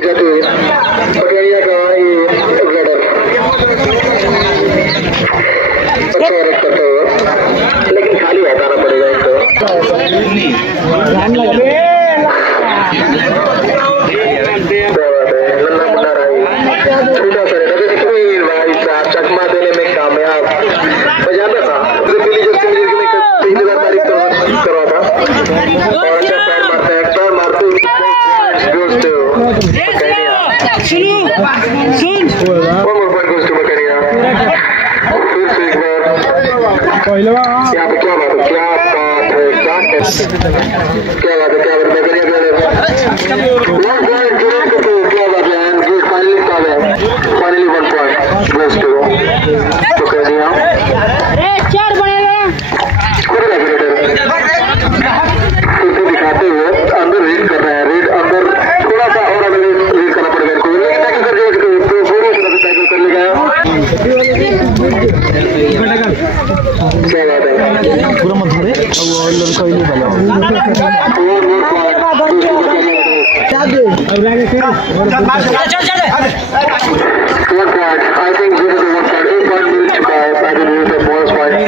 पटेरिया का ये ब्लडर अच्छा रेड करता हुआ, लेकिन खाली हटाना पड़ेगा इनको। लंबा मुन्ना राही छोटा सा भाई साहब चकमा देने में कामयाब। मैं जानता था पहली जब से मेरी 3,000 तारीख करवा था और अच्छा पैर मारते हैं, एक बार मारते यहाँ पे क्या बात है, क्या बात है, क्या बात है, क्या बात है, फाइनली 1 पॉइंट गोस टू तो कर दिया। दिखाते हुए अंदर रीड कर रहे हैं, रीड अंदर थोड़ा सा और अंदर रीड करना पड़ेगा इनको, टैकल कर दिया तो पूरी तरह से टैकल कर लिया। क्या बात है, पूरा मत धरे और लड़का ही भला I think this is the one point. 8 point मिल चुका है, I think this is the bonus point.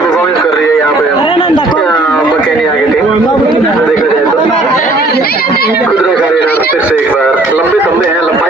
Performance कर रही है यहाँ पे मकैनी आगे टीम, देखा जाए तो खुदरा का फिर से एक बार लंबे हैं, लंबाई